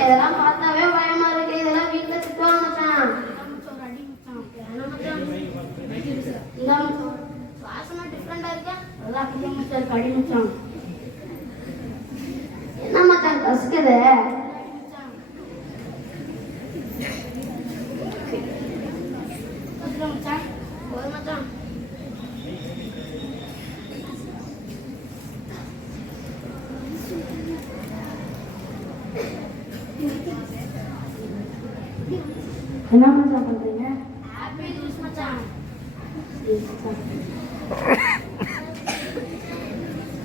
இதெல்லாம் பார்த்தாவே பயமா இருக்கு. இதெல்லாம் வீட்டுல திட்டுவாங்க மச்சான். வாசனை டிஃப்ரெண்டா இருக்கா? அதெல்லாம் மச்சான் கடி மச்சான். என்ன மச்சான் கசுக்குது? மச்சான் ஒரு மச்சான் என்ன மச்சான் பண்றீங்க? ஆப்பிள் ஜூஸ் மச்சான்.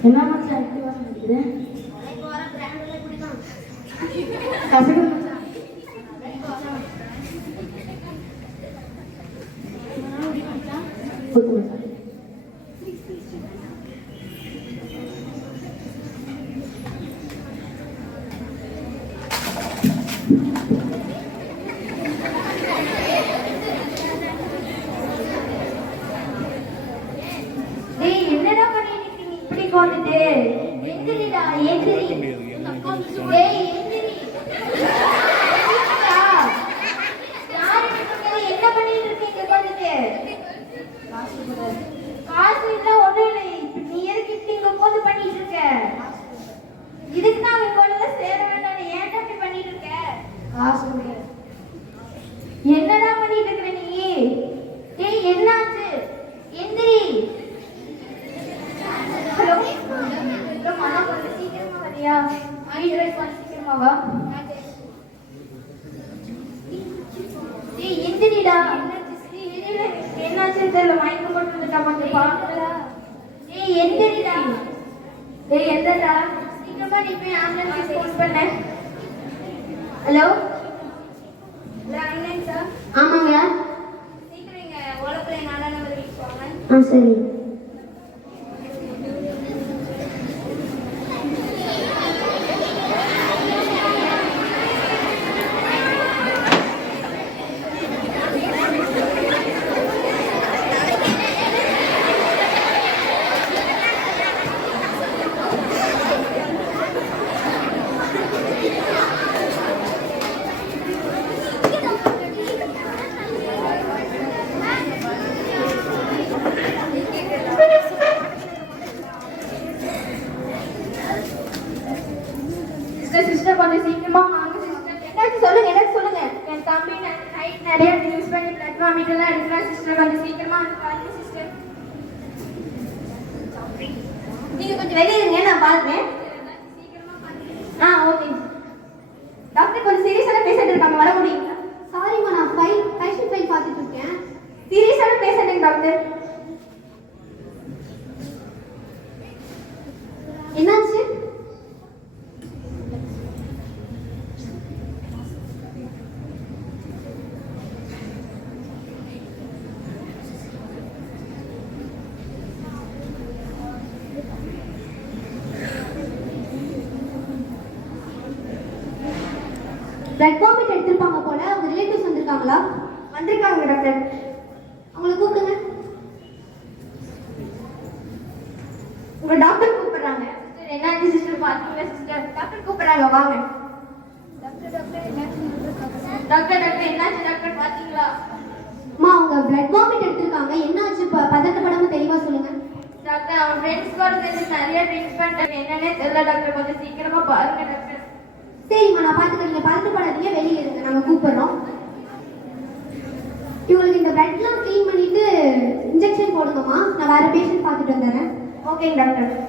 என்ன மச்சான் இப்படி வாசம் அடிக்குது? இப்போ வர பிராண்ட்ல குடிக்கலாம். கசக்கு மச்சான். புது மச்சான். வந்துட்டு எந்திரிடா எந்திரி. டேய் எந்திரி. என்ன பண்ணிட்டு இருக்கீங்க? வந்துட்டு காசு இல்ல ஒண்ணும் இல்லை. நீ எதுக்கு இங்க போது பண்ணிட்டு இருக்க? இதுக்கு தான் உங்களோட சேர வேண்டாம். ஏன் அப்படி பண்ணிட்டு இருக்க? காசு என்னடா பண்ணிட்டு இருக்க நீ? டேய் என்னாச்சு? எந்திரி. ஹலோ மனா கொஞ்சம் சீக்கிரமா வரியா? சீக்கிரமா வா. எந்திரிடா. என்னாச்சு தெரியல. மயக்கம் போட்டு வந்துட்டா கொஞ்சம் பாக்கல. எந்திரிடா. எந்தடா சீக்கிரமா நீ போய் ஆம்புலன்ஸ் ஃபோன் பண்ண. Hello sir. ஆமாங்க. சீக்கிரம் இங்க ஓலப்பளை நாடான வீட்டுக்கு போங்க. சரி. சிஸ்டர் கொஞ்சம் சீக்கிரமா வாங்க சிஸ்டர். என்னாச்சு சொல்லுங்க. எனக்கு சொல்லுங்க. என் தம்பி நைட் நிறைய யூஸ் பண்ணி பிளட் வாமிட் எல்லாம் எடுக்கிறான் சிஸ்டர். கொஞ்சம் சீக்கிரமா வந்து பாருங்க சிஸ்டர். நீங்க கொஞ்சம் வெளியே இருங்க, நான் பாருங்க. சீக்கிரமா பாருங்க. Okay doctor. கொஞ்சம் சீரியஸான பேஷண்ட் இருக்காங்க, வர முடியுங்களா? சாரிம்மா, நான் பேஷண்ட் ஃபைல் பார்த்துட்டு இருக்கேன். சீரியஸான பேஷண்ட் டாக்டர். என்னாச்சு? பிளட் வாமிட் எடுத்திருப்பாங்க போல. அவங்க ரிலேட்டிவ்ஸ் வந்திருக்காங்களா? வந்திருக்காங்க டாக்டர். அவங்களை கூப்பிடுங்க. உங்க டாக்டர் கூப்பிடுறாங்க. சிஸ்டர் என்னாச்சு சிஸ்டர்? பாத்தீங்களா சிஸ்டர்? டாக்டர் கூப்பிடுறாங்க, வாங்க. டாக்டர் என்னாச்சு? டாக்டர் என்னாச்சு டாக்டர்? பாத்தீங்களா? அம்மா அவங்க பிளட் வாமிட் எடுத்திருக்காங்க. என்னாச்சு? பதட்டப்படாம தெளிவா சொல்லுங்க. டாக்டர் அவன் ஃப்ரெண்ட்ஸ் கூட சேர்ந்து நிறைய ட்ரிங்க்ஸ் பண்ணிட்டாங்க. என்னன்னே தெரியல டாக்டர். கொஞ்சம் சீக்கிரமா பாருங்க டாக்டர். சரிம்மா, நான் பார்த்துக்கிறேன். நீங்கள் பதட்டப்படாதீங்க, வெளியே இருங்க, நாங்கள் கூப்பிடுறோம். இவங்களுக்கு இந்த பிளட்லாம் க்ளீன் பண்ணிட்டு இன்ஜெக்ஷன் போடுங்கம்மா. நான் வேற பேஷண்ட் பார்த்துட்டு வந்துடுறேன். ஓகேங்க டாக்டர்.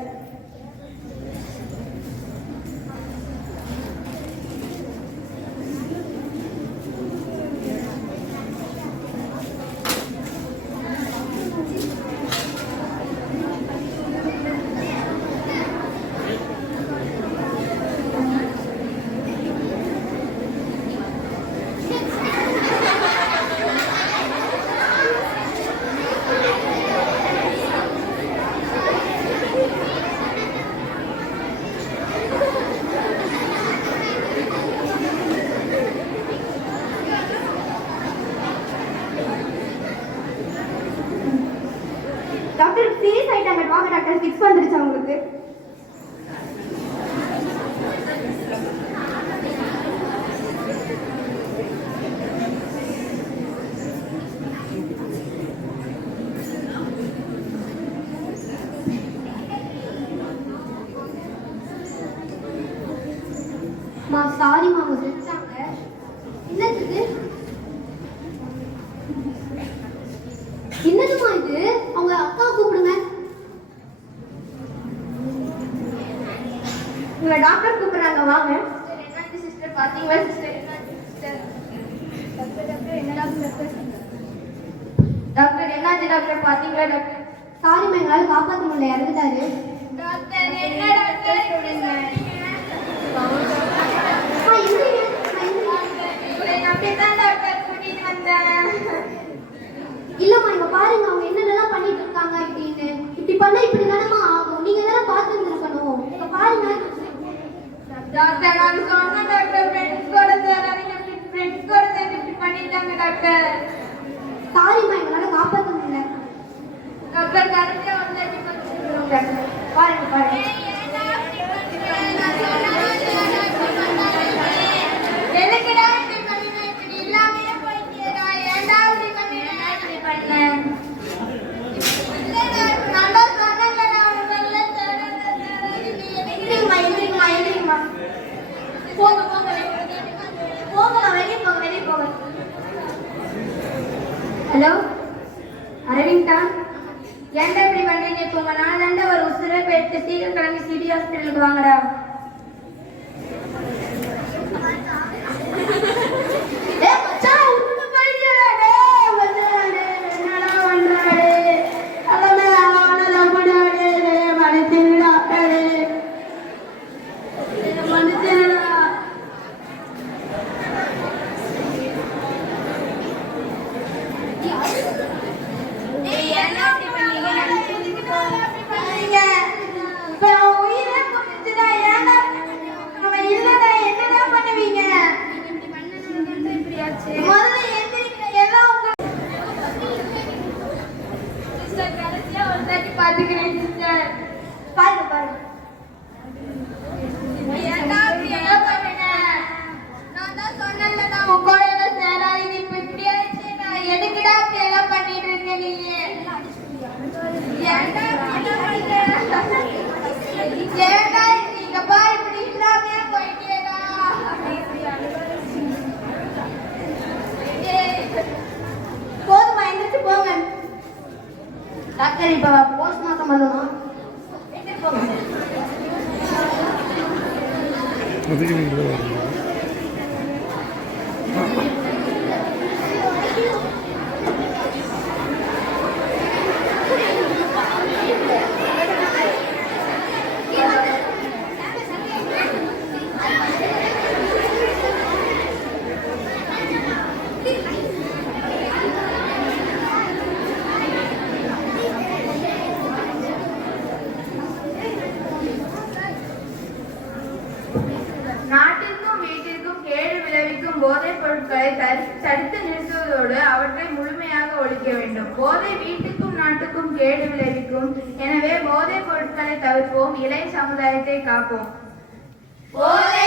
சாரிம்மா, அவங்க செஞ்சாங்க. என்னது என்னதுமா இது? அவங்க அக்கா கூப்பிடுங்க. உங்களை டாக்டர் கூப்பிடுறாங்க, வாங்க. என்னாச்சு சிஸ்டர், பாத்தீங்களா சிஸ்டர்? டாக்டர் என்ன டாக்டர்? டாக்டர் என்னாச்சு டாக்டர், பாத்தீங்களா டாக்டர்? சாரிம்மா, எங்களால் காப்பாற்ற முடியல, இறந்துட்டாரு. டாக்டர் என்ன டாக்டர் சொல்லுங்க. இல்லம்மா, இங்க பாருங்க, அவங்க என்னென்னலாம் பண்ணிட்டு இருக்காங்க. இப்படி பண்ணா இப்படி தானமா ஆகும். நீங்க தானே பார்த்து இருந்திருக்கணும். இங்க பாருங்க டாக்டர். நான் சொன்ன டாக்டர், ஃப்ரெண்ட்ஸ் கூட சேர்ந்து இப்படி பண்ணிட்டாங்க டாக்டர். சாரிம்மா, எங்களால காப்பாற்ற முடியல டாக்டர். கரெக்டா வந்து டாக்டர் பாருங்க பாருங்க. எதுக்குடா இப்படி பண்ணின? இப்படி இல்லாமே போயிட்டேடா. ஏன்டா இப்படி பண்ணின? இப்படி பண்ணேன். நான் தான் சொன்னேன்ல, நான் உங்கள எந்திரிங்கம்மா. போங்க வெளியே போங்க. ஹலோ அரவிந்தா, ஏன்டா இப்படி பண்றீங்க? இப்போ உங்க நாளாண்ட ஒரு உசுரை போயிட்டு சீக்கிரம் கிளம்பி சிடி ஹாஸ்பிட்டலுக்கு வாங்கடா. பாத்துக்கிறேன் சிஸ்டர். பாருங்க நான் தான் சொன்னேன்ல, நான் உங்க கூட எல்லாம் சேராது. இப்ப இப்படி ஆயிடுச்சு. நான் எதுக்குடா இப்படி எல்லாம் பண்ணிட்டு இருக்க? நீங்க ஏன்டா நீங்க பாரு இப்படி இல்லாமே போயிட்டேடா. போதுமா, எந்திரிச்சு போங்க டாக்டர். இப்ப போஸ்ட்மார்ட்டம் பண்ணணும். நாட்டிற்கும் வீட்டிற்கும் கேடு விளைவிக்கும் போதைப் பொருட்களை தடுத்து நிறுத்துவதோடு அவற்றை முழுமையாக ஒழிக்க வேண்டும். போதை வீட்டுக்கும் நாட்டுக்கும் கேடு விளைவிக்கும். எனவே போதைப் பொருட்களை தவிர்ப்போம். இளைய சமுதாயத்தை காப்போம். போதை